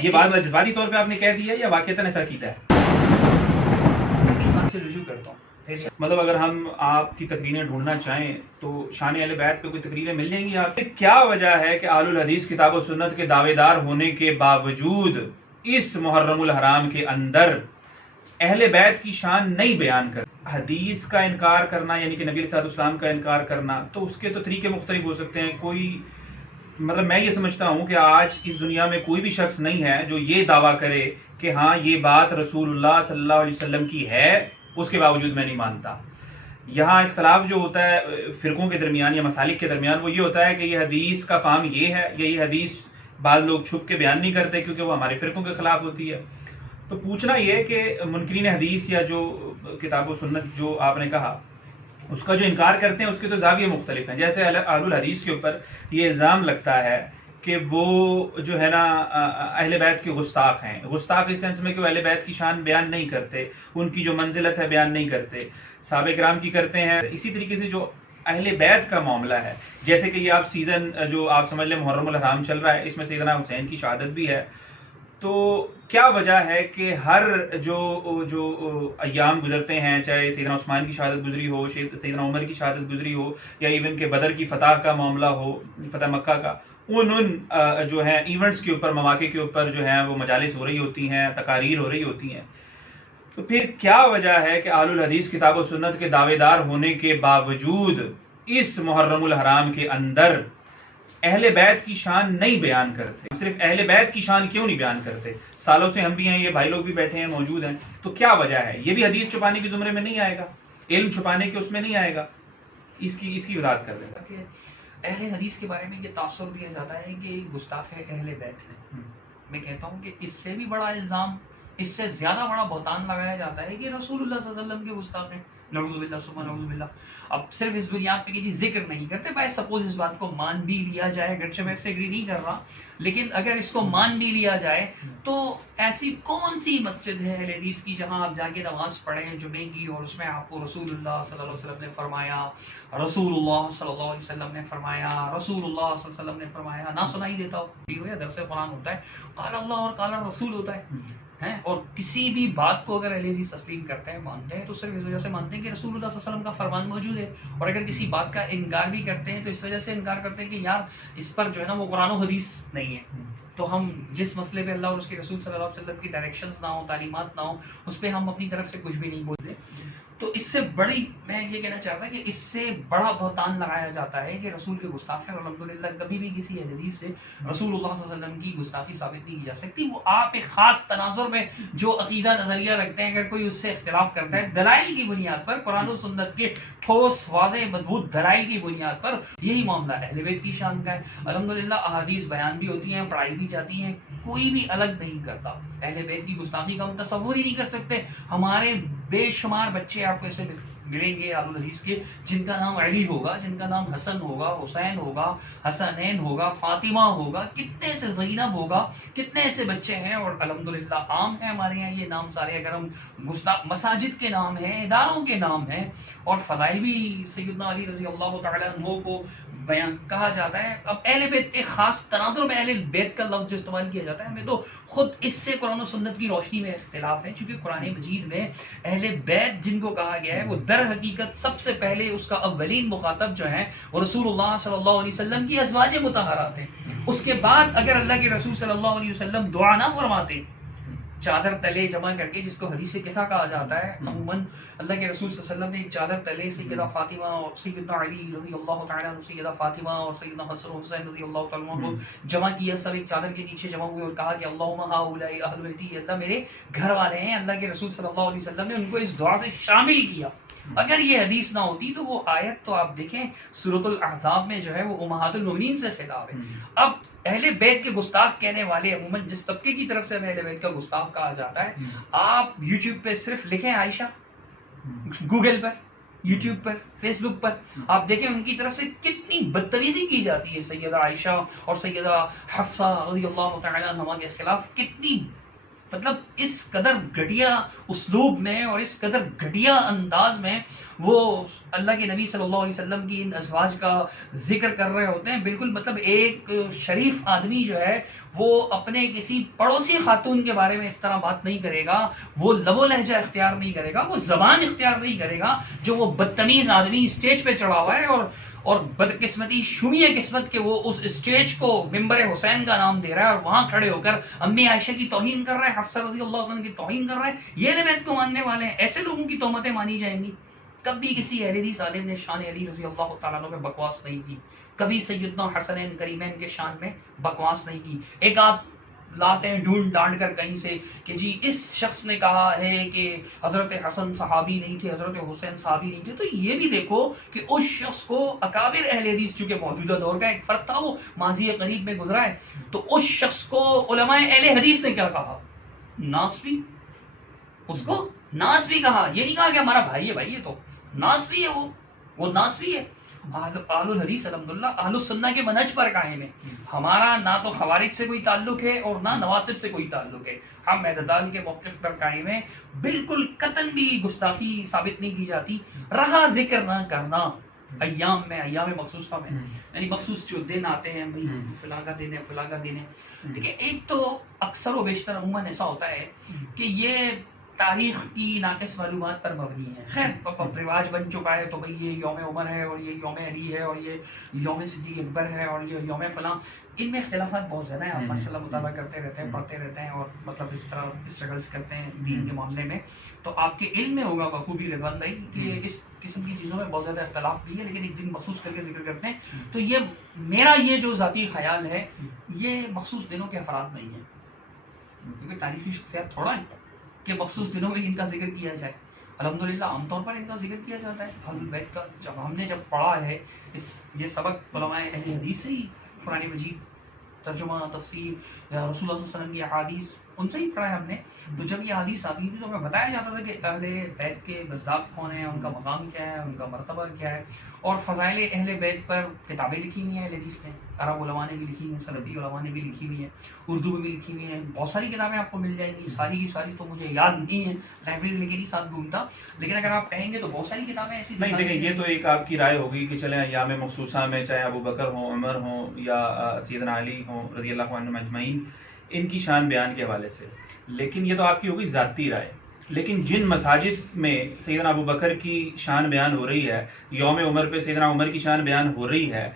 یہ بات جذباتی طور پہ آپ نے کہہ دیا یا واقعتاً ایسا کیتا ہے؟ اس بات سے رجوع کرتا ہوں. مطلب اگر ہم آپ کی تقریریں ڈھونڈنا چاہیں تو شان اہل بیت پہ کوئی تقریریں مل جائیں گی آپ؟ کیا وجہ ہے کہ اہل الحدیث کتاب و سنت کے دعوے دار ہونے کے باوجود اس محرم الحرام کے اندر اہل بیت کی شان نہیں بیان کر؟ حدیث کا انکار کرنا یعنی کہ نبی علیہ الصلوۃ والسلام کا انکار کرنا تو اس کے تو طریقے مختلف ہو سکتے ہیں. کوئی مطلب میں یہ سمجھتا ہوں کہ آج اس دنیا میں کوئی بھی شخص نہیں ہے جو یہ دعویٰ کرے کہ ہاں یہ بات رسول اللہ صلی اللہ علیہ وسلم کی ہے اس کے باوجود میں نہیں مانتا. یہاں اختلاف جو ہوتا ہے فرقوں کے درمیان یا مسالک کے درمیان وہ یہ ہوتا ہے کہ یہ حدیث کا فہم یہ ہے یا یہ حدیث بعض لوگ چھپ کے بیان نہیں کرتے کیونکہ وہ ہمارے فرقوں کے خلاف ہوتی ہے. تو پوچھنا یہ کہ منکرین حدیث یا جو کتاب و سنت جو آپ نے کہا اس کا جو انکار کرتے ہیں اس کے تو زاویے مختلف ہیں. جیسے اہل الحدیث کے اوپر یہ الزام لگتا ہے کہ وہ جو ہے نا اہل بیت کے گستاخ ہیں. گستاخ اس سینس میں کہ وہ اہل بیت کی شان بیان نہیں کرتے, ان کی جو منزلت ہے بیان نہیں کرتے, صحابہ کرام کی کرتے ہیں. اسی طریقے سے جو اہل بیت کا معاملہ ہے جیسے کہ یہ آپ سیزن جو آپ سمجھ لیں محرم الحرام چل رہا ہے اس میں سیدنا حسین کی شہادت بھی ہے. تو کیا وجہ ہے کہ ہر جو ایام گزرتے ہیں چاہے سیدنا عثمان کی شہادت گزری ہو, سیدنا عمر کی شہادت گزری ہو یا ایون کہ بدر کی فتح کا معاملہ ہو, فتح مکہ کا, ان جو ہے ایونٹس کے اوپر مواقع کے اوپر جو ہے وہ مجالس ہو رہی ہوتی ہیں, تقاریر ہو رہی ہوتی ہیں. تو پھر کیا وجہ ہے کہ اہل الحدیث کتاب و سنت کے دعوے دار ہونے کے باوجود اس محرم الحرام کے اندر اہل بیت کی شان نہیں بیان کرتے؟ صرف اہل بیت کی شان کیوں نہیں بیان کرتے؟ سالوں سے ہم بھی ہیں, یہ بھائی لوگ بھی بیٹھے ہیں موجود ہیں, تو کیا وجہ ہے؟ یہ بھی حدیث چھپانے کے زمرے میں نہیں آئے گا, علم چھپانے کے اس میں نہیں آئے گا. اس کی وضاحت کر دیں. اہل حدیث کے بارے میں یہ تاثر دیا جاتا ہے کہ گستاخ ہے اہل بیت ہے. میں کہتا ہوں کہ اس سے بھی بڑا الزام, اس سے زیادہ بڑا بہتان لگایا جاتا ہے کہ رسول اللہ صلی اللہ علیہ وسلم کے گستاخ ہیں. نعوذ باللہ ثم نعوذ باللہ. اب صرف اس بنیاد پہ کہ ذکر نہیں کرتے, بائی سپوز اس بات کو مان بھی لیا جائے, اگرچہ میں اس سے ایگری نہیں کر رہا, لیکن اگر اس کو مان بھی لیا جائے تو ایسی کون سی مسجد ہے اہل حدیث کی جہاں آپ جا کے نماز پڑھیں جمعے کی اور اس میں آپ کو رسول اللہ صلی اللہ علیہ وسلم نے فرمایا, رسول اللہ صلی اللہ علیہ وسلم نے فرمایا, رسول اللہ صلی اللہ علیہ وسلم نے فرمایا نہ سنائی دیتا ہو یا درس قرآن ہوتا ہے قال اللہ اور قال رسول ہوتا ہے, اور کسی بھی بات کو اگر اہل حدیث تسلیم کرتے ہیں مانتے ہیں تو صرف اس وجہ سے مانتے ہیں کہ رسول اللہ صلی اللہ علیہ وسلم کا فرمان موجود ہے. اور اگر کسی بات کا انکار بھی کرتے ہیں تو اس وجہ سے انکار کرتے ہیں کہ یار اس پر جو ہے نا وہ قرآن و حدیث نہیں ہے, تو ہم جس مسئلے پہ اللہ اور اس کے رسول صلی اللہ علیہ وسلم کی ڈائریکشنز نہ ہو, تعلیمات نہ ہو, اس پہ ہم اپنی طرف سے کچھ بھی نہیں بولتے. تو اس سے بڑی میں یہ کہنا چاہتا کہ اس سے بڑا بہتان لگایا جاتا ہے کہ رسول کے گستاخ ہیں, اور الحمدللہ کبھی بھی کسی حدیث سے رسول اللہ صلی اللہ علیہ وسلم کی گستاخی ثابت نہیں کی جا سکتی. وہ آپ ایک خاص تناظر میں جو عقیدہ نظریہ رکھتے ہیں, اگر کوئی اس سے اختلاف کرتا ہے دلائل کی بنیاد پر, قرآن و سنت کے ٹھوس واضح مضبوط دلائل کی بنیاد پر, یہی معاملہ اہل بیت کی شان کا ہے. الحمدللہ احادیث بیان بھی ہوتی ہیں, پڑھائی بھی جاتی ہیں, کوئی بھی الگ نہیں کرتا. اہل بیت کی گستاخی کا ہم تصور ہی نہیں کر سکتے. ہمارے بے شمار بچے آپ کو ایسے ملیں گے اہل الحدیث کے جن کا نام علی ہوگا, جن کا نام حسن ہوگا, حسین ہوگا, حسنین ہوگا, فاطمہ ہوگا, کتنے سے زینب ہوگا, کتنے ایسے بچے ہیں. اور الحمدللہ عام ہے ہمارے یہاں یہ نام سارے. اگر ہم مساجد کے نام ہیں, اداروں کے نام ہیں, اور فضائل بھی سیدنا علی رضی اللہ تعالی عنہ کو بیان کہا جاتا ہے. اب اہل بیت ایک خاص تناظر میں اہل بیت کا لفظ جو استعمال کیا جاتا ہے, ہمیں تو خود اس سے قرآن و سنت کی روشنی میں اختلاف ہے, چونکہ قرآن مجید میں اہل بیت جن کو کہا گیا ہے وہ در حقیقت سب سے پہلے اس کا اولین مخاطب جو ہے وہ رسول اللہ صلی اللہ علیہ وسلم کی ازواج مطہرات ہیں. اس کے بعد اگر اللہ کے رسول صلی اللہ علیہ وسلم دعا نہ فرماتے چادر تلے جمع کر کے, جس کو حدیث قصہ کہا جاتا ہے, عموماً اللہ کے رسول صلی اللہ علیہ وسلم نے ایک چادر تلے سیدہ فاطمہ اور سیدنا علی رضی اللہ تعالیٰ عنہ, سیدہ فاطمہ اور سیدنا حسن حسین رضی اللہ تعالیٰ عنہ جمع کیا. سب ایک چادر کے نیچے جمع ہوئے اور کہا کہ اللہم ہؤلاء اہل بیتی, اللہ میرے گھر والے ہیں. اللہ کے رسول صلی اللہ علیہ وسلم نے ان کو اس دعا سے شامل کیا. اگر یہ حدیث نہ ہوتی تو وہ آیت تو آپ دیکھیں سورۃ الاحزاب میں جو ہے وہ امہات المؤمنین سے خطاب ہے. اب اہل بیت کے گستاخ کہنے والے عموماً جس طبقے کی طرف سے اہل بیت کا گستاخ کہا جاتا ہے, آپ یوٹیوب پہ صرف لکھیں عائشہ, گوگل پر, یوٹیوب پر, فیس بک پر, آپ دیکھیں ان کی طرف سے کتنی بدتمیزی کی جاتی ہے سیدہ عائشہ اور سیدہ حفصہ رضی اللہ تعالی عنہما کے خلاف, کتنی مطلب اس قدر گھٹیا اسلوب میں اور اس قدر گھٹیا انداز میں وہ اللہ کے نبی صلی اللہ علیہ وسلم کی ان ازواج کا ذکر کر رہے ہوتے ہیں. بالکل مطلب ایک شریف آدمی جو ہے وہ اپنے کسی پڑوسی خاتون کے بارے میں اس طرح بات نہیں کرے گا, وہ لب و لہجہ اختیار نہیں کرے گا, وہ زبان اختیار نہیں کرے گا جو وہ بدتمیز آدمی اسٹیج پہ چڑھا ہوا ہے اور بدقسمتی شومی قسمت کے وہ اس اسٹیج کو ممبر حسین کا نام دے رہا ہے اور وہاں کھڑے ہو کر امی عائشہ کی توہین کر رہا ہے, حفصہ رضی اللہ عنہ کی توہین کر رہا ہے. یہ اہل بیت کو ماننے والے ہیں, ایسے لوگوں کی تہمتیں مانی جائیں گی. کبھی کسی اہل حدیث عالم نے شان علی رضی اللہ تعالیٰ عنہ میں بکواس نہیں کی, کبھی سیدنا حسنین کریمین کے شان میں بکواس نہیں کی. ایک آپ لاتے ہیں ڈھونڈ ڈانڈ کر کہیں سے کہ جی اس شخص نے کہا ہے کہ حضرت حسن صحابی نہیں تھے, حضرت حسین صحابی نہیں تھے. تو یہ بھی دیکھو کہ اس شخص کو اکابر اہل حدیث, چونکہ موجودہ دور کا ایک فرد تھا, وہ ماضی قریب میں گزرا ہے, تو اس شخص کو علماء اہل حدیث نے کیا کہا؟ ناصبی. اس کو ناصبی کہا, یہ نہیں کہا کہ ہمارا بھائی ہے, بھائی ہے تو ناصبی ہے, وہ ناصبی ہے. اہل الحدیث الحمدللہ اہل السنہ کے منہج پر قائم ہے. ہمارا نہ تو خوارج سے کوئی تعلق ہے اور نہ نواسب سے کوئی تعلق ہے. ہم اعتدال کے موقف پر قائم ہیں. بالکل قطعاً بھی گستاخی ثابت نہیں کی جاتی. رہا ذکر نہ کرنا ایام میں, ایام مخصوصہ میں, یعنی مخصوص جو دن آتے ہیں, بھائی فلاں کا دن ہے, فلاں کا دن ہے. دیکھیں ایک تو اکثر و بیشتر عموماً ایسا ہوتا ہے کہ یہ تاریخ کی ناقص معلومات پر مبنی ہے. خیر اب رواج بن چکا ہے تو بھئی یہ یوم عمر ہے اور یہ یوم علی ہے اور یہ یوم صدیق اکبر ہے اور یہ یوم فلاں. ان میں اختلافات بہت زیادہ ہیں. آپ ماشاءاللہ مطالعہ کرتے رہتے ہیں, پڑھتے رہتے ہیں اور مطلب اس طرح اسٹرگلس کرتے ہیں دین کے معاملے میں, تو آپ کے علم میں ہوگا بخوبی رضوان بھائی کہ اس قسم کی چیزوں میں بہت زیادہ اختلاف بھی ہے, لیکن ایک دن مخصوص کر کے ذکر کرتے ہیں. تو یہ میرا یہ جو ذاتی خیال ہے, یہ مخصوص دنوں کے افراد نہیں ہیں, کیونکہ تاریخی شخصیات تھوڑا ہیں کہ مخصوص دنوں میں ان کا ذکر کیا جائے. الحمدللہ عام طور پر ان کا ذکر کیا جاتا ہے. اہل بیت کا ہم نے جب پڑھا ہے یہ سبق علماء اہل حدیث سے ہی, قرآن مجید ترجمہ, تفسیر, یا رسول اللہ صلی اللہ علیہ وسلم کی احادیث, ان سے ہی پڑھا ہے ہم نے. تو جب یہ حدیث آتی تھی تو ہمیں بتایا جاتا تھا کہ اہل بیت کے مصداق کون ہیں, ان کا مقام کیا ہے, ان کا مرتبہ کیا ہے. اور فضائل اہل بیت پر کتابیں لکھی ہوئی ہیں اہل حدیث نے, عرب علماء نے بھی لکھی ہوئی ہیں, سلفی علماء نے بھی لکھی ہوئی ہیں, اردو میں بھی لکھی ہوئی ہیں. بہت ساری کتابیں آپ کو مل جائیں گی, ساری کی ساری تو مجھے یاد نہیں ہے, لائبریری لے کے نہیں ساتھ گھومتا, لیکن اگر آپ کہیں گے تو بہت ساری کتابیں ایسی نہیں. دیکھیں یہ تو ایک آپ کی رائے ہوگی کہ چلیں ایام مخصوصہ میں چاہے ابو بکر ہوں, عمر ہوں یا سیدنا علی ہوں رضی اللہ عنہم اجمعین, ان کی شان بیان کے حوالے سے, لیکن یہ تو آپ کی ہوگی ذاتی رائے. لیکن جن مساجد میں سیدنا ابو بکر کی شان بیان ہو رہی ہے, یوم عمر پہ سیدنا عمر کی شان بیان ہو رہی ہے,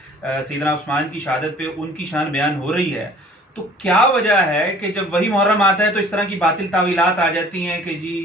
سیدنا عثمان کی شہادت پہ ان کی شان بیان ہو رہی ہے, تو کیا وجہ ہے کہ جب وہی محرم آتا ہے تو اس طرح کی باطل تعویلات آ جاتی ہیں کہ جی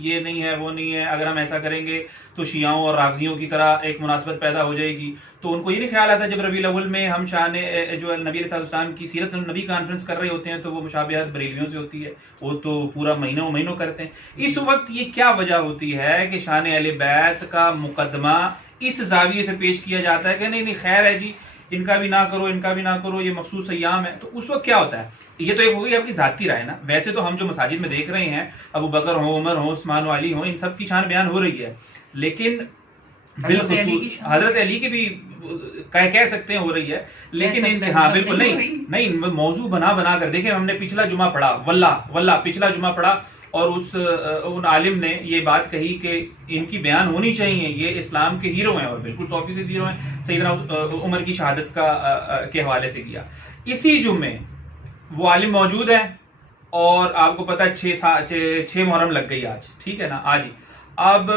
یہ نہیں ہے, وہ نہیں ہے, اگر ہم ایسا کریں گے تو شیعوں اور رافضیوں کی طرح ایک مناسبت پیدا ہو جائے گی. تو ان کو یہ نہیں خیال آتا جب ربیع الاول میں ہم شان جو نبی علیہ السلام کی سیرت النبی کانفرنس کر رہے ہوتے ہیں تو وہ مشابہت بریلویوں سے ہوتی ہے, وہ تو پورا مہینوں کرتے ہیں. اس وقت یہ کیا وجہ ہوتی ہے کہ شان اہل بیت کا مقدمہ اس زاویے سے پیش کیا جاتا ہے کہ نہیں خیر ہے جی, ان کا بھی نہ کرو, ان کا بھی نہ کرو, یہ مخصوص ایام ہے. تو اس وقت کیا ہوتا ہے؟ یہ تو ایک ہو گئی آپ کی ذاتی رائے نا. ویسے تو ہم جو مساجد میں دیکھ رہے ہیں, ابو بکر ہوں, عمر ہوں, عثمان و علی ہوں, ان سب کی شان بیان ہو رہی ہے, لیکن بالخصوص حضرت علی کی بھی کہہ سکتے ہیں ہو رہی ہے, لیکن ہاں بالکل نہیں موضوع بنا کر دیکھیں. ہم نے پچھلا جمعہ پڑھا, واللہ پچھلا جمعہ پڑھا, اور ان عالم نے یہ بات کہی کہ ان کی بیان ہونی چاہیے, یہ اسلام کے ہیرو ہیں اور بالکل 100% ہیرو ہیں. سیدنا عمر کی شہادت کے حوالے سے کیا. اسی جمعے وہ عالم موجود ہیں اور آپ کو پتا 6 محرم لگ گئی آج, ٹھیک ہے نا, آج ہی. اب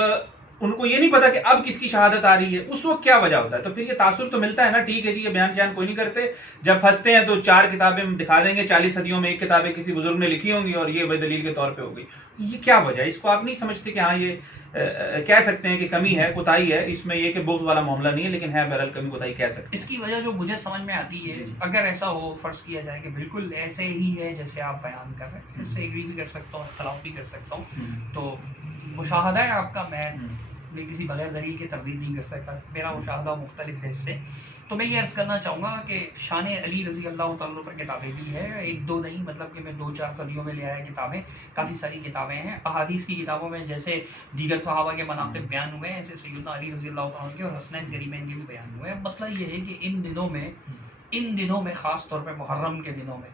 ان کو یہ نہیں پتا کہ اب کس کی شہادت آ رہی ہے. اس وقت کیا وجہ ہوتا ہے؟ تو پھر یہ تاثر تو ملتا ہے نا, ٹھیک ہے جی یہ بیان کوئی نہیں کرتے, جب پھنستے ہیں تو 4 کتابیں دکھا دیں گے, 40 صدیوں میں 1 کتابیں کسی بزرگ نے لکھی ہوں گی اور یہ دلیل کے طور پہ ہو گئی. یہ کیا وجہ ہے؟ اس کو آپ نہیں سمجھتے کہ ہاں یہ کہہ سکتے ہیں کہ کمی ہے, کوتاہی ہے اس میں, یہ کہ بغض والا معاملہ نہیں ہے, لیکن ہے بہرحال کمی کوتاہی کہہ سکتے ہیں. اس کی وجہ جو مجھے سمجھ میں آتی ہے, اگر ایسا ہو, فرض کیا جائے کہ بالکل ایسے ہی ہے جیسے آپ بیان کر رہے ہیں, اس سے ایگری بھی کر سکتا ہوں, اختلاف بھی کر سکتا ہوں, تو مشاہدہ ہے آپ کا, میں کسی بغیر دلیل کے تردید نہیں کر سکتا, میرا مشاہدہ مختلف ہے اس سے. تو میں یہ عرض کرنا چاہوں گا کہ شان علی رضی اللہ تعالیٰ پر کتابیں بھی ہے, 1-2 نہیں, مطلب کہ میں 2-4 صدیوں میں لے آیا کتابیں, کافی ساری کتابیں ہیں. احادیث کی کتابوں میں جیسے دیگر صحابہ کے مناقب بیان ہوئے ہیں, ایسے سیدنا علی رضی اللہ تعالیٰ کے اور حسنین کریمین کے بھی بیان ہوئے ہیں. مسئلہ یہ ہے کہ ان دنوں میں خاص طور پہ محرم کے دنوں میں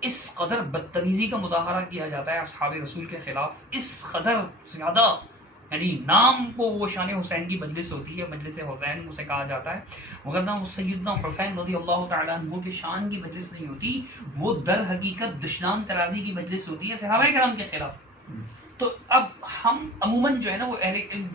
اس قدر بدتمیزی کا مظاہرہ کیا جاتا ہے اصحاب رسول کے خلاف، اس قدر زیادہ، یعنی نام کو وہ شان حسین کی مجلس ہوتی ہے، مجلس حسین اسے کہا جاتا ہے، مگر نہ سیدنا حسین رضی اللہ تعالیٰ عنہ کی شان کی مجلس نہیں ہوتی، وہ در حقیقت دشنام ترازی کی مجلس ہوتی ہے صحابہ کرام کے خلاف۔ تو اب ہم عموماً جو ہے نا وہ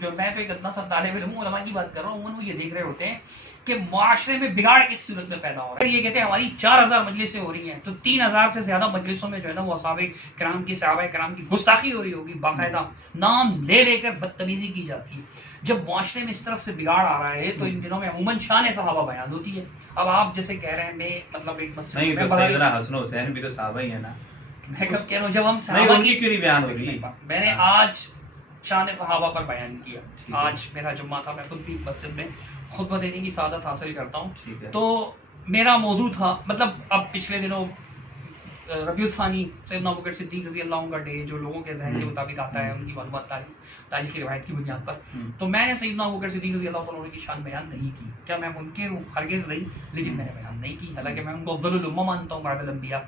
جو میں تو ایک اتنا سا طالب علم علماء کی بات کر رہا ہوں، عموماً وہ یہ دیکھ رہے ہوتے ہیں کہ معاشرے میں بگاڑ کس صورت میں پیدا ہو رہا ہے۔ یہ کہتے ہیں ہماری 4000 مجلسیں ہو رہی ہیں، تو 3000 سے زیادہ مجلسوں میں جو ہے نا وہ صحابہ کرام کی گستاخی ہو رہی ہوگی، باقاعدہ نام لے لے کر بدتمیزی کی جاتی ہے۔ جب معاشرے میں اس طرف سے بگاڑ آ رہا ہے تو ان دنوں میں عموماً شان صحابہ بیان ہوتی ہے۔ اب آپ جیسے کہہ رہے ہیں میں مطلب ایک مسئلہ نہیں تو سیدنا حسن حسین بھی تو صحابہ ہی ہے نا، میں کب کہہ رہا ہوں جب ہم نہیں ان کی کیوں نہیں بیان ہو رہی؟ میں نے آج شان صحابہ پر بیان کیا، آج میرا جمعہ تھا، میں خود بھی مسجد میں خطبہ دینے کی سعادت حاصل کرتا ہوں، تو میرا موضوع تھا مطلب اب پچھلے دنوں ربیع الثانی سیدنا ابوبکر صدیق رضی اللہ عنہ کا ڈے جو لوگوں کے ذہن کے مطابق آتا ہے ان کی معلومات تاریخی روایت کی بنیاد پر، تو میں نے سیدنا ابوبکر صدیق رضی اللہ عنہ کی شان بیان نہیں کی۔ کیا میں منکر ہوں؟ ہرگز نہیں، لیکن میں نے بیان نہیں کی، حالانکہ میں ان کو افضل الامہ مانتا ہوں بعد الانبیاء۔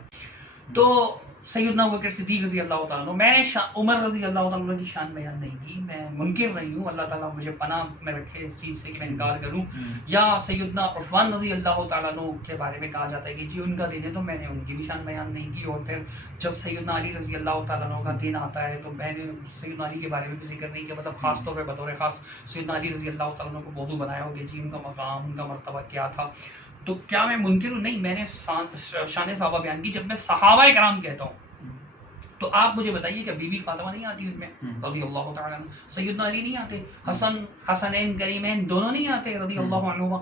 تو سیدنا ابوبکر صدیق رضی اللہ تعالیٰ عنہ، میں نے عمر رضی اللہ تعالیٰ عنہ کی شان بیان نہیں کی، میں منکر نہیں ہوں، اللہ تعالیٰ مجھے پناہ میں رکھے اس چیز سے کہ میں انکار کروں۔ یا سیدنا عثمان رضی اللہ تعالیٰ عنہ کے بارے میں کہا جاتا ہے کہ جی ان کا دن ہے، تو میں نے ان کی بھی شان بیان نہیں کی، اور پھر جب سیدنا علی رضی اللہ تعالیٰ عنہ کا دن آتا ہے تو میں نے سیدنا علی کے بارے میں بھی ذکر نہیں کیا، مطلب خاص طور پہ بطور خاص سیدنا علی رضی اللہ تعالیٰ عنہ کو موضوع بنایا ہو کہ جی ان کا مقام، ان کا مرتبہ کیا تھا۔ تو کیا میں منکر ہوں؟ نہیں، میں نے شان صحابہ بیان کی۔ جب میں صحابہ کرام کہتا ہوں تو آپ مجھے بتائیے کہ بی بی فاطمہ نہیں آتی ان میں رضی اللہ تعالیٰ عنہ، سیدنا علی نہیں آتے، حسنین کریمین دونوں نہیں آتے رضی اللہ عنہما،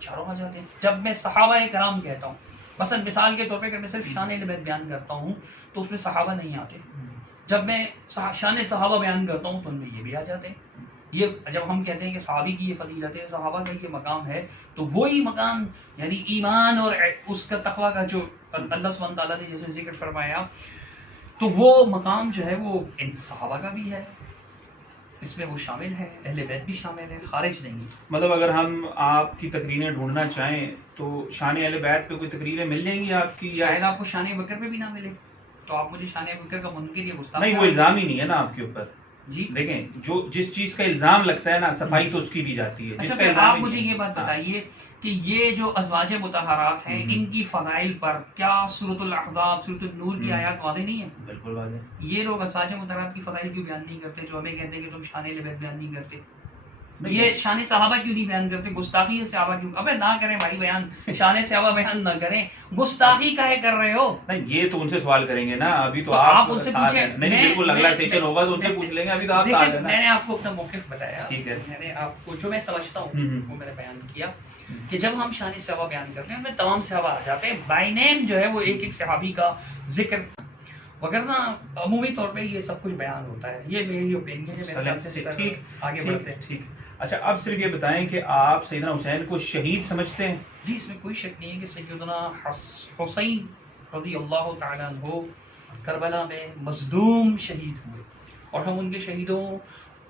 چاروں آ جاتے ہیں۔ جب میں صحابہ کرام کہتا ہوں، مثلا مثال کے طور پہ اگر میں صرف شان اہل بیت بیان کرتا ہوں تو اس میں صحابہ نہیں آتے، جب میں شان صحابہ بیان کرتا ہوں تو ان میں یہ بھی آ جاتے ہیں۔ یہ جب ہم کہتے ہیں کہ صحابی کی یہ فضیلت ہے، صحابہ کا یہ مقام ہے، تو وہی مقام یعنی ایمان اور اس کا تقویٰ کا جو اللہ سبحانہ تعالیٰ نے جیسے ذکر فرمایا، تو وہ مقام جو ہے وہ ان صحابہ کا بھی ہے، اس میں وہ شامل ہے، اہل بیت بھی شامل ہے، خارج نہیں۔ مطلب اگر ہم آپ کی تقریریں ڈھونڈنا چاہیں تو شان اہل بیت پہ کوئی تقریریں مل جائیں گی آپ کی؟ شاید آپ کو شان بکر پہ بھی نہ ملے، تو آپ مجھے شان بکر کا منکر یا گستاخ نہیں، وہ الزام ہی نہیں ہے نا آپ کے اوپر۔ جی دیکھیں جو جس چیز کا الزام لگتا ہے نا صفائی تو اس کی دی جاتی ہے۔ اچھا پھر آپ مجھے یہ بات بتائیے کہ یہ جو ازواج مطہرات ہیں ان کی فضائل پر کیا سورۃ الاحزاب، سورۃ النور کی آیات واضح نہیں ہیں؟ بالکل واضح۔ یہ لوگ ازواج مطہرات کی فضائل کیوں بیان نہیں کرتے جو ہمیں کہتے ہیں کہ تم شان اہل بیت بیان نہیں کرتے؟ یہ شان صحابہ کیوں نہیں بیان کرتے؟ گستاخی صحابہ کیوں؟ ابے نہ کریں بھائی بیان، شان صحابہ بیان نہ کریں، گستاخی کاہے کر رہے ہو؟ نہیں یہ تو ان سے سوال کریں گے نا، ابھی تو آپ ان سے پوچھیں۔ نہیں بالکل اگلا سیشن ہوگا تو ان سے پوچھ لیں گے، ابھی تو آپ ساتھ ہیں نا۔ میں نے آپ کو اپنا موقف بتایا، ٹھیک ہے، میں نے آپ کو جو میں سمجھتا ہوں وہ میں نے بیان کیا کہ جب ہم شان صحابہ بیان کرتے ہیں ان میں تمام صحابہ آ جاتے ہیں، بائی نیم جو ہے وہ ایک ایک صحابی کا ذکر، وگرنہ عمومی طور پہ یہ سب کچھ بیان ہوتا ہے۔ یہ میری اوپینین ہے، میرے خیال سے ٹھیک آگے بڑھتے ہیں۔ ٹھیک، اچھا اب صرف یہ بتائیں کہ آپ سیدنا حسین کو شہید سمجھتے ہیں؟ جی اس میں کوئی شک نہیں ہے کہ سیدنا حسین رضی اللہ تعالیٰ عنہ کربلا میں مظلوم شہید ہوئے، اور ہم ان کے شہیدوں،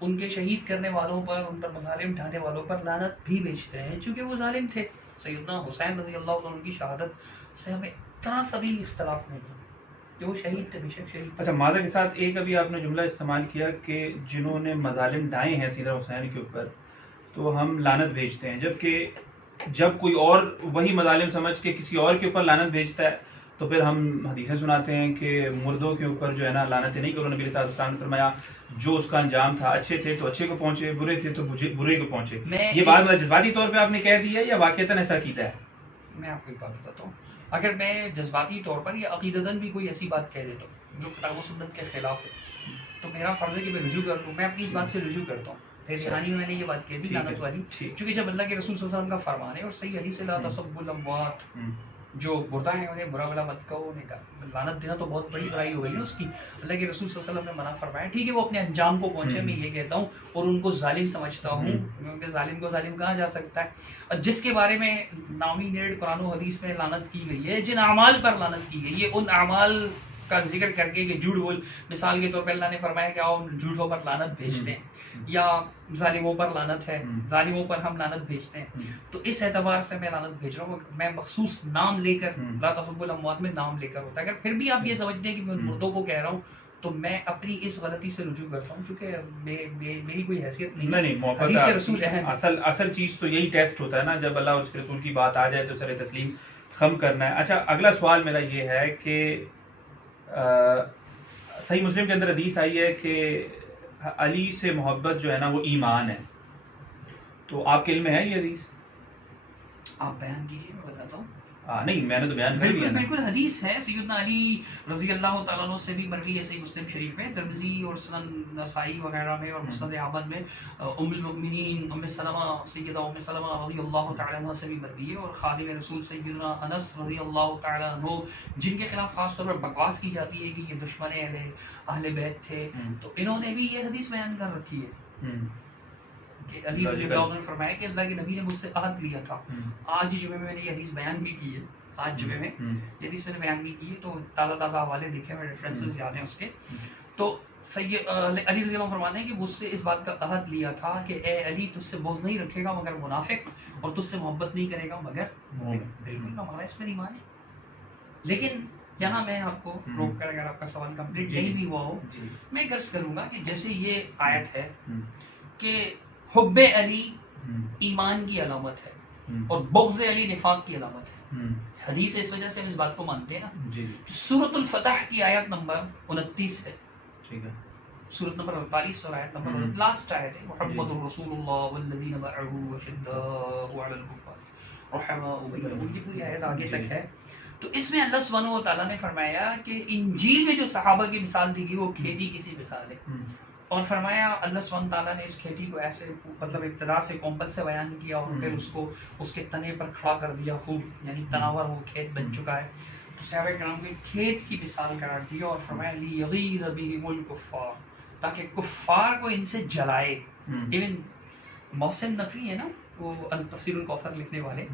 ان کے شہید کرنے والوں پر، ان پر مظالم ڈھانے والوں پر لعنت بھی بیچتے ہیں، چونکہ وہ ظالم تھے۔ سیدنا حسین رضی اللہ عنہ کی شہادت سے ہمیں اتنا سبھی اختلاف نہیں ہے کہ وہ شہید تھے، بے شک شہید تھے۔ اچھا معذرت کے ساتھ ایک ابھی آپ نے جملہ استعمال کیا کہ جنہوں نے مظالم ڈھائے ہیں سیدنا حسین کے اوپر تو ہم لعنت بھیجتے ہیں، جبکہ جب کوئی اور وہی مظالم سمجھ کے کسی اور کے اوپر لعنت بھیجتا ہے تو پھر ہم حدیثیں سناتے ہیں کہ مردوں کے اوپر جو ہے نا لعنتیں نہیں کرو۔ نبی صلی اللہ علیہ وسلم نے فرمایا جو اس کا انجام تھا، اچھے تھے تو اچھے کو پہنچے، برے تھے تو برے کو پہنچے۔ یہ بات جذباتی طور پہ آپ نے کہہ دیا یا واقعتاً ایسا کیتا ہے؟ میں آپ کو ایک بات بتاتا ہوں، اگر میں جذباتی طور پر یا عقیدتاً بھی کوئی ایسی بات کہہ دیتا ہوں جو کتاب و سنت کے خلاف ہے تو میرا فرض ہے کہ میں رجوع کر لوں۔ میں اپنی اس بات سے رجوع کرتا ہوں۔ رحانی میں نے یہ بات کہہ دی لعنت والی، کیونکہ جب اللہ کے رسول صلی اللہ علیہ وسلم کا فرمان ہے اور صحیح حدیث سے لا تسبوا الاموات، جو مردہ ہیں انہیں برا بلا مت کہو، انہیں لعنت دینا تو بہت بڑی برائی ہو گئی ہے اس کی، اللہ کے رسول صلی اللہ علیہ وسلم نے منع فرمایا۔ ٹھیک ہے وہ اپنے انجام کو پہنچے، میں یہ کہتا ہوں، اور ان کو ظالم سمجھتا ہوں، کیونکہ ظالم کو ظالم کہا جا سکتا ہے، اور جس کے بارے میں نامینیٹ قرآن و حدیث میں لعنت کی گئی ہے، جن اعمال پر لعنت کی گئی ہے، ان اعمال کا ذکر کر کے کہ جھوٹ بول، مثال کے طور پہ اللہ نے فرمایا کہ آؤ جھوٹوں پر لعنت بھیجتے ہیں، یا ظالموں پر لعنت ہے، ظالموں پر ہم لعنت بھیجتے ہیں، تو اس اعتبار سے میں لعنت بھیج رہا ہوں، میں مخصوص نام لے کر، لا تسبوا الاموات میں نام لے کر ہوتا ہے۔ اگر پھر بھی آپ یہ سمجھتے ہیں کہ میں مردوں کو کہہ رہا ہوں تو میں اپنی اس غلطی سے رجوع کرتا ہوں، چونکہ میری کوئی حیثیت نہیں، حدیث رسول اہم ہے۔ اصل چیز تو یہی ٹیسٹ ہوتا ہے نا، جب اللہ اس کے رسول کی بات آ جائے تو سر تسلیم خم کرنا ہے۔ اچھا، اگلا سوال میرا یہ ہے کہ صحیح مسلم کے اندر حدیث آئی ہے کہ علی سے محبت جو ہے نا وہ ایمان ہے، تو آپ کے علم میں ہے یہ حدیث؟ آپ بیان کیجیے، میں بتاتا ہوں۔ نہیں، میں نے تو بیان کر دیا نا۔ بالکل حدیث ہے، سیدنا علی رضی اللہ تعالیٰ عنہ سے بھی مروی ہے، صحیح مسلم شریف میں، ترمذی اور سنن نسائی وغیرہ میں اور مسند احمد میں، ام المؤمنین ام سلمہ، سیدہ ام سلمہ رضی اللہ تعالیٰ عنہ سے بھی مروی ہے، اور خادم رسول سیدنا انس رضی اللہ تعالیٰ عنہ، جن کے خلاف خاص طور پر بکواس کی جاتی ہے کہ یہ دشمن اہل بیت تھے، تو انہوں نے بھی یہ حدیث بیان کر رکھی ہے کہ علی رضی اللہ عنہ نے فرمایا کہ اللہ کے نبی نے مجھ سے عہد لیا تھا۔ آج جمعے میں نے یہ حدیث بیان بھی کی ہے، آج جمعے میں یہ حدیث میں نے بیان بھی کی ہے، تو تازہ تازہ حوالے دیکھے میں، ریفرنسز یاد ہیں اس کے۔ تو علی رضی اللہ عنہ فرماتے ہیں کہ مجھ سے اس بات کا عہد لیا تھا کہ اے علی، تجھ سے بغض نہیں رکھے گا مگر منافق، اور تجھ سے محبت نہیں کرے گا مگر مومن۔ بالکل ہمارا اس میں ایمان ہے۔ لیکن یہاں میں آپ کو روک کر، اگر آپ کا سوال کمپلیٹ نہیں بھی ہوا ہو، میں غرض کروں گا کہ جیسے یہ آیت ہے کہ حب علی ایمان کی علامت ہے اور بغض علی نفاق کی علامت ہے، حدیث اس وجہ سے ہم اس بات کو مانتے ہیں نا۔ سورۃ الفتح کی آیت نمبر 29 ہے، سورۃ نمبر 48 اور آیت نمبر لاسٹ آیت ہے، محمد رسول اللہ والذین معه اشداء علی الکفار رحماء بینہم، یہ پوری آیت آگے تک ہے۔ تو اس میں اللہ سبحانہ و تعالیٰ نے فرمایا کہ انجیل میں جو صحابہ کی مثال دی گئی وہ کھیتی کی سی مثال ہے، اور فرمایا اللہ سبحانہ تعالیٰ نے اس کھیتی کو ایسے مطلب ابتدا سے کومپل سے بیان کیا، اور پھر اس کو اس کے تنے پر کھڑا کر دیا خوب، یعنی تناور وہ کھیت بن چکا ہے، تو صحابہ کرام کو کھیت کی مثال قرار دیا، اور فرمایا لیغیظ بہم الکفار، تاکہ کفار کو ان سے جلائے۔ ایون محسن نقوی ہے نا، وہ تفسیر الکوثر لکھنے والے،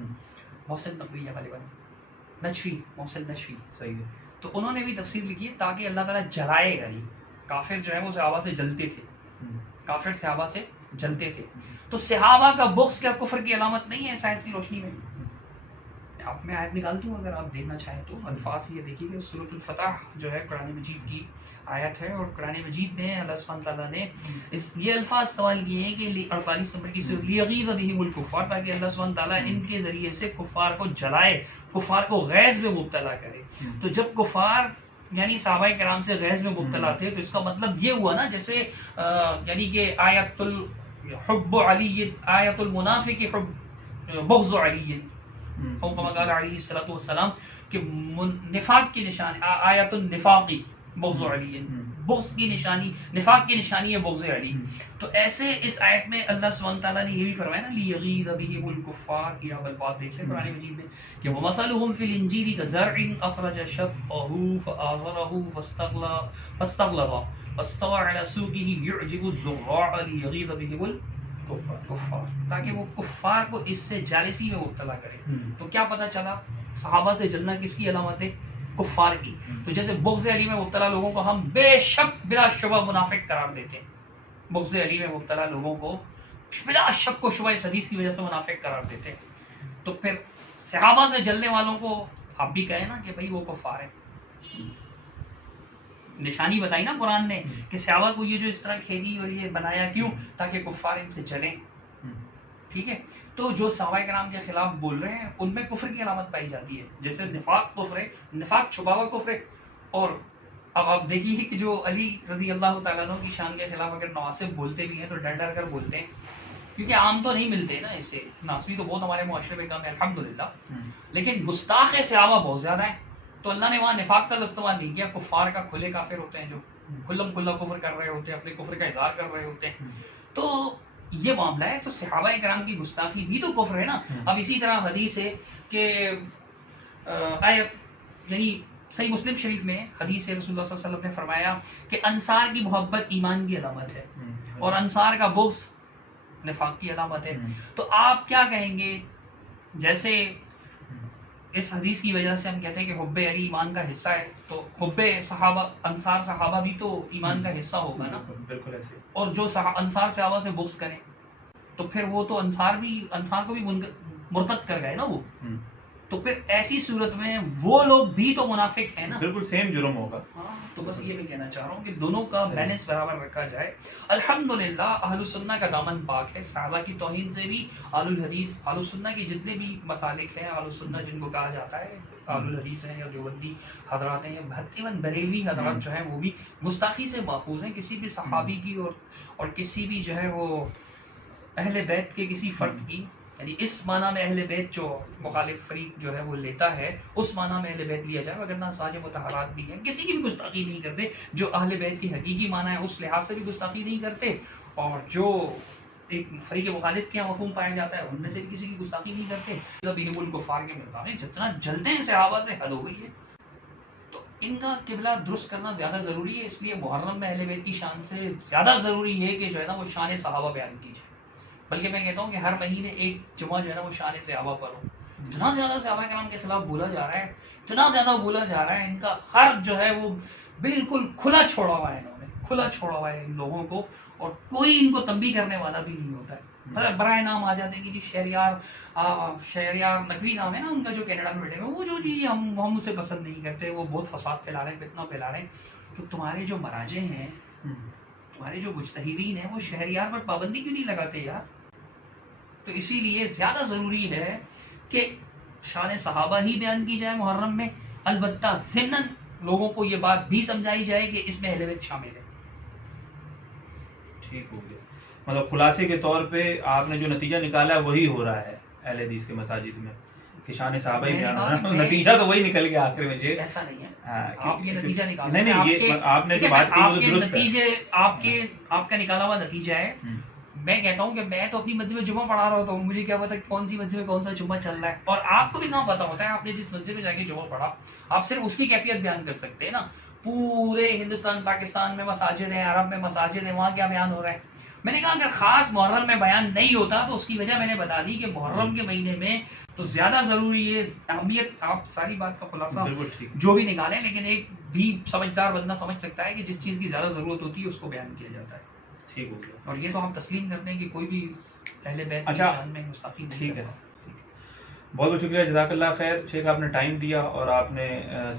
محسن نقوی ہے غالباً، نجفی، محسن نجفی، صحیح ہے، تو انہوں نے بھی تفسیر لکھی ہے تاکہ اللہ تعالیٰ جلائے، یعنی کافر جو ہے وہ صحابہ سے جلتے تھے، کافر صحابہ سے جلتے تھے، تو صحابہ کا بغض کیا کفر کی علامت نہیں ہے اس آیت کی روشنی میں؟ آپ میں آیت نکال دوں اگر آپ دیکھنا چاہیں تو، الفاظ یہ دیکھیے کہ سورۃ الفتح جو ہے قرآن مجید کی آیت ہے، اور قرآن مجید میں اللہ سبحانہ تعالیٰ نے یہ الفاظ استعمال کیے ہیں کہ 48 نمبر کی سورۃ لیغیظ بہم الکفار، تاکہ اللہ سبحانہ تعالیٰ ان کے ذریعے سے کفار کو جلائے، کفار کو غیظ میں مبتلا کرے۔ تو جب کفار یعنی صحابہ کرام سے غیظ میں مبتلا تھے، تو اس کا مطلب یہ ہوا نا، جیسے یعنی کہ آیت الحب علی، آیت المنافق حب بغض علی، اور کما قال علیہ الصلوۃ والسلام کہ نفاق کی نشانی، آیت النفاقی بغض علی، بغض کی نشانی، نفاق کی نشانی ہے بغض علی۔ تو ایسے اس آیت میں اللہ سبحانہ تعالیٰ نے یہ بھی فرمایا نا لیغیظ بہم الکفار کی، آپ الفاظ دیکھ لیں قرآن مجید میں کہ ومثلهم فی الانجیل کزرع اخرج شطأہ فآزرہ فاستغلظ فاستوى علی سوقہ یعجب الزراع لیغیظ بہم الکفار، تاکہ وہ کفار کو اس سے جالسی میں مبتلا کرے۔ تو کیا پتہ چلا صحابہ سے جلنا کس کی علامت ہے؟ کفار کی۔ تو جیسے بغض علی میں مبتلا لوگوں کو ہم بے شک بلا شبہ منافق قرار دیتے ہیں، بغض علی میں مبتلا لوگوں کو بلا شک و شبہ اس حدیث کی وجہ سے منافق قرار دیتے ہیں، تو پھر صحابہ سے جلنے والوں کو آپ بھی کہیں نا کہ بھائی وہ کفار ہے۔ نشانی بتائی نا قرآن نے کہ صحابہ کو یہ جو اس طرح کھیتی اور یہ بنایا کیوں؟ تاکہ کفار ان سے جلیں۔ ٹھیک ہے، تو جو صحابہ کرام کے خلاف بول رہے ہیں ان میں کفر کی علامت پائی جاتی ہے، جیسے نفاق کفر ہے، نفاق چھپا ہوا کفر ہے۔ اور اب آپ دیکھیے کہ جو علی رضی اللہ تعالیٰ عنہ کی شان کے خلاف اگر نواصب بولتے بھی ہیں تو ڈر ڈر کر بولتے ہیں، کیونکہ عام تو نہیں ملتے نا ایسے، ناسبی تو بہت ہمارے معاشرے میں کم ہے الحمدللہ، لیکن گستاخ صحابہ بہت زیادہ ہیں۔ تو اللہ نے وہاں نفاق کا استعمال نہیں کیا، کفار کا کھلے کافر ہوتے ہیں جو کھلم کھلا کفر کر رہے ہوتے ہیں، اپنے کفر کا اظہار کر رہے ہوتے ہیں، تو یہ معاملہ ہے۔ تو صحابہ کرام کی گستاخی بھی تو کفر ہے نا۔ اب اسی طرح حدیث ہے کہ آیت یعنی صحیح مسلم شریف میں حدیث ہے، رسول اللہ صلی اللہ علیہ وسلم نے فرمایا کہ انصار کی محبت ایمان کی علامت ہے اور انصار کا بغض نفاق کی علامت ہے۔ تو آپ کیا کہیں گے؟ جیسے اس حدیث کی وجہ سے ہم کہتے ہیں کہ حب علی ایمان کا حصہ ہے، تو حب صحابہ انصار صحابہ بھی تو ایمان کا حصہ ہوگا نا. بالکل ایسے. اور جو انصار صحابہ سے بغض کریں تو پھر وہ تو انصار کو بھی مرتد کر گئے نا وہ. تو پھر ایسی صورت میں وہ لوگ بھی تو منافق ہیں نا. بالکل سیم جرم ہوگا. تو بس یہ میں کہنا چاہ رہا ہوں کہ دونوں کا بیلنس برابر رکھا جائے. الحمدللہ اہل السنہ کا دامن پاک ہے. صحابہ کی توہین سے بھی اہل الحدیث، اہل السنہ کے جتنے بھی مسالک ہیں، اہل السنہ جن کو کہا جاتا ہے، اہل الحدیث ہیں یا دیوبندی حضرات ہیں یا ایون بریلوی حضرات جو ہیں، وہ بھی گستاخی سے محفوظ ہیں. کسی بھی صحابی کی اور کسی بھی جو ہے وہ اہل بیت کے کسی فرد کی، یعنی اس معنی میں اہل بیت جو مخالف فریق جو ہے وہ لیتا ہے، اس معنی میں اہل بیت لیا جائے، وگرنہ ازواج مطہرات بھی ہیں. کسی کی بھی گستاخی نہیں کرتے. جو اہل بیت کی حقیقی معنی ہے اس لحاظ سے بھی گستاخی نہیں کرتے، اور جو ایک فریق مخالف کے مفہوم پایا جاتا ہے ان میں سے بھی کسی کی گستاخی نہیں کرتے. بہم الکفار کے مقام جتنا جلتے ہیں صحابہ سے حد ہو گئی ہے. تو ان کا قبلہ درست کرنا زیادہ ضروری ہے. اس لیے محرم میں اہل بیت کی شان سے زیادہ ضروری ہے کہ جو ہے نا وہ شان صحابہ بیان کی جائے. بلکہ میں کہتا ہوں کہ ہر مہینے ایک جمعہ جو ہے نا وہ شان صحابہ پر ہو. اتنا زیادہ صحابہ کرام کے خلاف بولا جا رہا ہے، اتنا زیادہ بولا جا رہا ہے، ان کا ہر جو ہے وہ بالکل کھلا چھوڑا ہوا ہے. انہوں نے کھلا چھوڑا ہوا ہے ان لوگوں کو، اور کوئی ان کو تنبیہ کرنے والا بھی نہیں ہوتا ہے. مطلب برائے نام آ جاتے ہیں کہ جی شہریار نقوی نام ہے نا ان کا جو کینیڈا میں بیٹھے ہوئے، وہ جو جی ہم اسے پسند نہیں کرتے، وہ بہت فساد پھیلا رہے ہیں، فتنہ پھیلا رہے ہیں. تو تمہارے جو مراجع ہیں، تمہارے جو مجتہدین ہیں، وہ شہریار پر پابندی کیوں نہیں لگاتے یار؟ تو اسی لیے زیادہ ضروری ہے کہ شان صحابہ ہی بیان کی جائے محرم میں. البتہ ضمناً لوگوں کو یہ بات بھی سمجھائی جائے کہ اس میں اہل بیت شامل ہے. ٹھیک ہو گیا. مطلب خلاصے کے طور پہ آپ نے جو نتیجہ نکالا ہے وہی ہو رہا ہے اہل حدیث کے مساجد میں کہ شان صحابہ ہی بیان ہو رہا ہے. نتیجہ تو وہی نکل گیا آخر میں. ایسا نہیں ہے. آپ یہ نتیجہ نکالیں. نہیں یہ آپ نے جو بات کی وہ درست ہے. آپ کا نکالا ہوا نتیجہ ہے. میں کہتا ہوں کہ میں تو اپنی مسجد میں جمعہ پڑھا رہا ہوتا ہوں، مجھے کیا پتا کون سی مسجد میں کون سا جمعہ چل رہا ہے. اور آپ کو بھی کہاں پتا ہوتا ہے. آپ نے جس مسجد میں جا کے جمعہ پڑھا، آپ صرف اس کی کیفیت بیان کر سکتے ہیں نا. پورے ہندوستان پاکستان میں مساجد ہیں، عرب میں مساجد ہیں، وہاں کیا بیان ہو رہا ہے. میں نے کہا اگر خاص محرم میں بیان نہیں ہوتا تو اس کی وجہ میں نے بتا دی کہ محرم کے مہینے میں تو زیادہ ضروری ہے اہمیت. آپ ساری بات کا خلاصہ جو بھی نکالیں، لیکن ایک بھی سمجھدار بندہ سمجھ سکتا ہے کہ جس چیز کی زیادہ ضرورت ہوتی ہے اس کو بیان کیا جاتا ہے. ٹھیک ہو گیا. اور یہ تو ہم تسلیم کرتے ہیں کہ کوئی بھی اہل بیت کی شان میں گستاخی نہیں. ٹھیک ہے. بہت بہت شکریہ، جزاک اللہ خیر. شیخ آپ نے ٹائم دیا اور آپ نے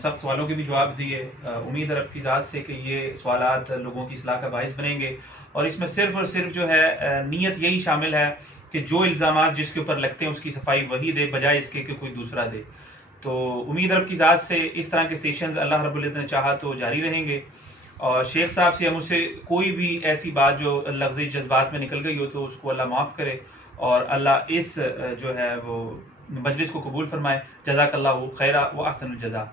سخت سوالوں کے بھی جواب دیے. امید ہے رب کی ذات سے کہ یہ سوالات لوگوں کی اصلاح کا باعث بنیں گے. اور اس میں صرف اور صرف جو ہے نیت یہی شامل ہے کہ جو الزامات جس کے اوپر لگتے ہیں اس کی صفائی وہی دے، بجائے اس کے کہ کوئی دوسرا دے. تو امید رب کی ذات سے اس طرح کے سیشنز اللہ رب العزت نے چاہا تو جاری رہیں گے. اور شیخ صاحب سے مجھ سے کوئی بھی ایسی بات جو لفظی جذبات میں نکل گئی ہو تو اس کو اللہ معاف کرے اور اللہ اس جو ہے وہ مجلس کو قبول فرمائے. جزاک اللہ خیرہ و احسن الجزا.